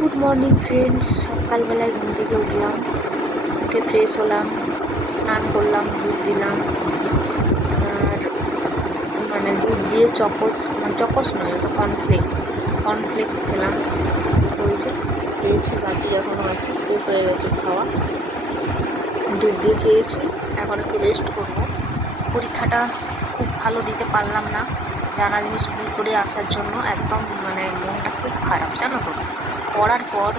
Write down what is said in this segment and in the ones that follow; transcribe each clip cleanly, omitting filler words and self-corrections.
Good morning friends. সকালবেলায় ঘুম থেকে উঠলাম, উঠে ফ্রেশ হলাম, স্নান করলাম, দুধ দিলাম। আর দুধ দিয়ে চকস নয়, ওটা কর্নফ্লেক্স খেলাম। তো ওই যে খেয়েছি, বাকি এখনও আছে, শেষ হয়ে গেছে খাওয়া। দুধ দিয়ে খেয়েছি, এখন একটু রেস্ট করবো। পরীক্ষাটা খুব ভালো দিতে পারলাম না, জানা জিনিস ভুল করে আসার জন্য একদম মনটা খুব খারাপ, জানো তো। পড়ার পর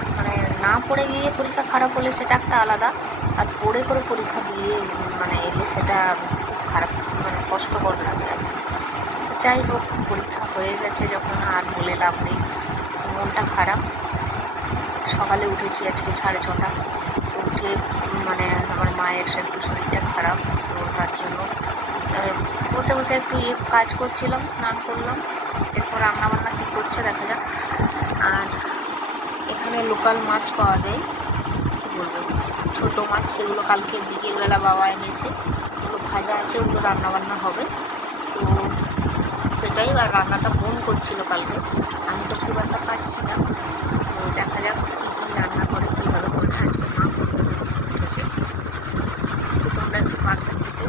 না পড়ে গিয়ে পরীক্ষা খারাপ হলে সেটা একটা আলাদা, আর পড়ে করে পরীক্ষা দিয়ে এলে সেটা খুব খারাপ, কষ্টকর লাগে আর কি। তো যাই হোক, পরীক্ষা হয়ে গেছে যখন আর বলে লাভ নেই, মনটা খারাপ। সকালে উঠেছি আজকে 6:30, তো উঠে আমার মায়ের একটু শরীরটা খারাপ, তো তার জন্য বসে বসে একটু কাজ করছিলাম, স্নান করলাম। এরপর রান্নাবান্না কী করছে দেখা যাক। আর এখানে লোকাল মাছ পাওয়া যায়, কী বলবো, ছোটো মাছ, সেগুলো কালকে বিকেলবেলা বাবা এনেছে, ওগুলো ভাজা আছে, ওগুলো রান্নাবান্না হবে। তো সেটাই, আর রান্নাটা বোন করছিল কালকে, আমি তো খুব একটা পাচ্ছি না। তো দেখা যাক কী কী রান্না করে, কীভাবে করে, আজকে মা করবে উঠেছে। তো তোমরা একটু পাশে থেকে,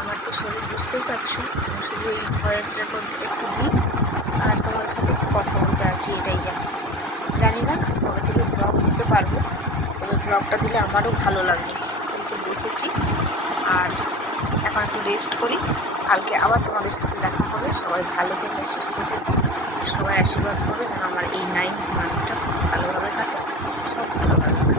আমার তো শরীর বুঝতেই পারছো, শুধু এই ভয়েস রেকর্ড একটু দিই আর তোমার সাথে একটু কথা বলতে আসি, এটাই জানি না কবে থেকে ব্লগ দিতে পারবো, তবে ব্লগটা দিলে আমারও ভালো লাগবে। এই যে বসেছি, আর এখন একটু রেস্ট করি, কালকে আবার তোমাদের সাথে দেখা হবে। সবাই ভালো থেকো, সুস্থ থেকো, সবাই আশীর্বাদ করবে যেন আমার এই 9th মান্থটা খুব ভালোভাবে কাটে, সব ভালোভাবে কাটে।